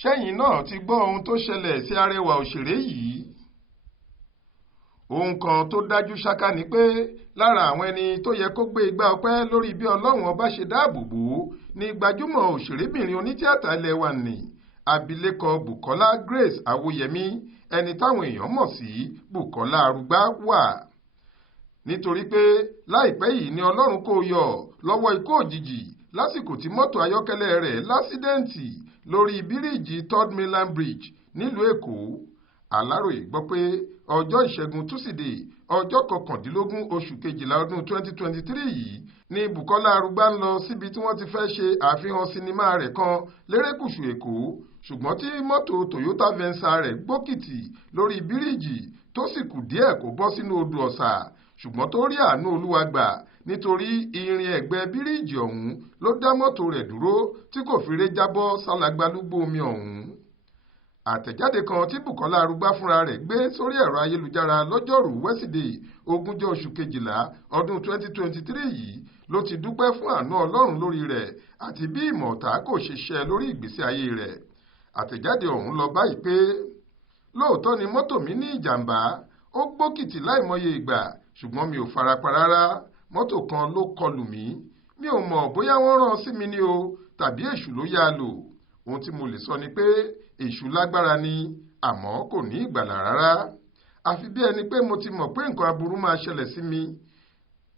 ṣẹ́yìn náà ti gbọ́ ohun tó ṣẹlẹ̀ sí arẹwà òṣèré yìí. Ohun kan tó dájú ṣáká ni pé lára àwọn ẹni tó yẹ kó gbé igbá ọpẹ́ lórí bí Ọlọ́run ọba ṣe dáàbò bò ó ní gbajúmọ̀ òṣèrébìnrin onítìátà ilẹ̀ wa nì abilékọ Bùkọ́lá Grace Awóyẹmí ẹni táwọn èèyàn mọ̀ sí Bùkọ́lá Arúgbá wà. Nítorí pé láìpẹ́ yìí ni Ọlọ́run kó yọ lọ́wọ́ ikú òjijì lásìkò tí mọ́tò ayọ́kẹ́lẹ́ rẹ̀ lásídẹ́ǹtì lórí bíríìjì Third Mainland Bridge nílùú Èkó. Aláròyé gbọ́ pé ọjọ́ ìṣẹ́gun túsídẹ̀ẹ́ ọjọ́ 19 oṣù kejìlá ọdún 2023 yìí ni Bùkọ́lá Arúgbá ń lọ síbi tí wọ́n ti fẹ́ ṣe àfihàn sinimá rẹ̀ kan lérékùṣù Èkó, ṣùgbọ́n tí mọ́tò Toyota Venza rẹ̀ gbókìtì lórí bíríìjì tó sì kù díẹ̀ kó bọ́ sínú odò Ọ̀sà, ṣùgbọ́n tó rí àánú Olúwa gbà nítorí irin ẹ̀gbẹ́ bíríìjì ọ̀hún ló dá mọ́tò rẹ̀ dúró tí kò fi ré jábọ́ sálàgbálúgbó omi ọ̀hún. Àtẹ̀jáde kan tí Bùkọ́lá Arúgbá fúnra rẹ̀ gbé sórí ẹ̀rọ ayélujára lọ́jọ́rùú wẹ́sídẹ̀ẹ́ 20 oṣù kejìlá ọdún 2023 yìí ló ti dúpẹ́ fún àánú Ọlọ́run lórí rẹ̀ àti bí ìmọ̀ ọ̀tá kò ṣe ṣẹ lórí ìgbésí ayé rẹ̀. Àtẹ̀jáde ọ̀hún lọ báyìí pé lóòótọ́ ni mọ́tò mi ní ìjàmbá, ó gbókìtì láìmọye ìgbà, ṣùgbọ́n mi ò farapa rárá. Mọ́tò kan ló kọlù mí, mi ò mọ̀ bóyá wọ́n rán sí mi ni o tàbí èṣù ló yá lò. Ohun tí mo lè sọ ni pé èṣù lágbára ni, àmọ́ kò ní ìgbàlà rárá. Àfi bí ẹni pé mo ti mọ̀ pé nǹkan aburú máa ṣẹlẹ̀ sí mi.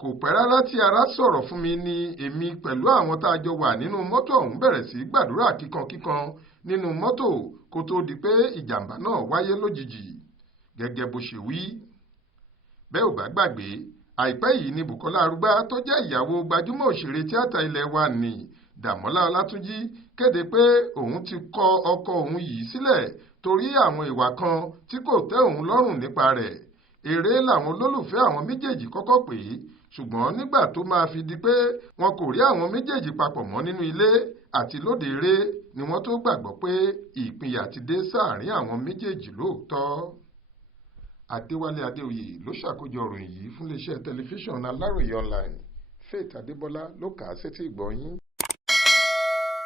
Kò pẹ́ rárá tí ara sọ̀rọ̀ fún mi ni èmi pẹ̀lú àwọn tá a jọ wà nínú mọ́tò ọ̀hún bẹ̀rẹ̀ sí gbàdúrà kíkankíkan nínú mọ́tò kó tó di pé ìjàmbá náà wáyé lójijì. Gẹ́gẹ́ bó ṣe wí. Bẹ́ ò bá gbàgbé, àìpẹ́ yìí ni Bùkọ́lá Arúgbá tó jẹ́ ìyàwó gbajúmọ̀ òṣèré tíátà ilẹ̀ wa nì Dàmọ́lá Ọlátúnjí kéde pé òun ti kọ ọkọ òun yìí sílẹ̀ torí àwọn ìwà kan tí kò tẹ́ òun lọ́rùn nípa rẹ̀. Eré làwọn olólùfẹ́ àwọn méjèèjì kọ́kọ́ pè é, ṣùgbọ́n nígbà tó máa fi di pé wọn kò rí àwọn méjèèjì papọ̀ mọ́ nínú ilé àti lóde eré ni wọ́n tó gbàgbọ́ pé ìpínyà ti dé sáàrin àwọn méjèèjì lóòótọ́. Adéwálé Adéoyè ló ṣàkójọ ìròyìn yìí fún iléeṣẹ́ tẹlifíṣàn Aláròyé online. Faith Adébọ́lá ló kà á sétí ìgbọ́ yín.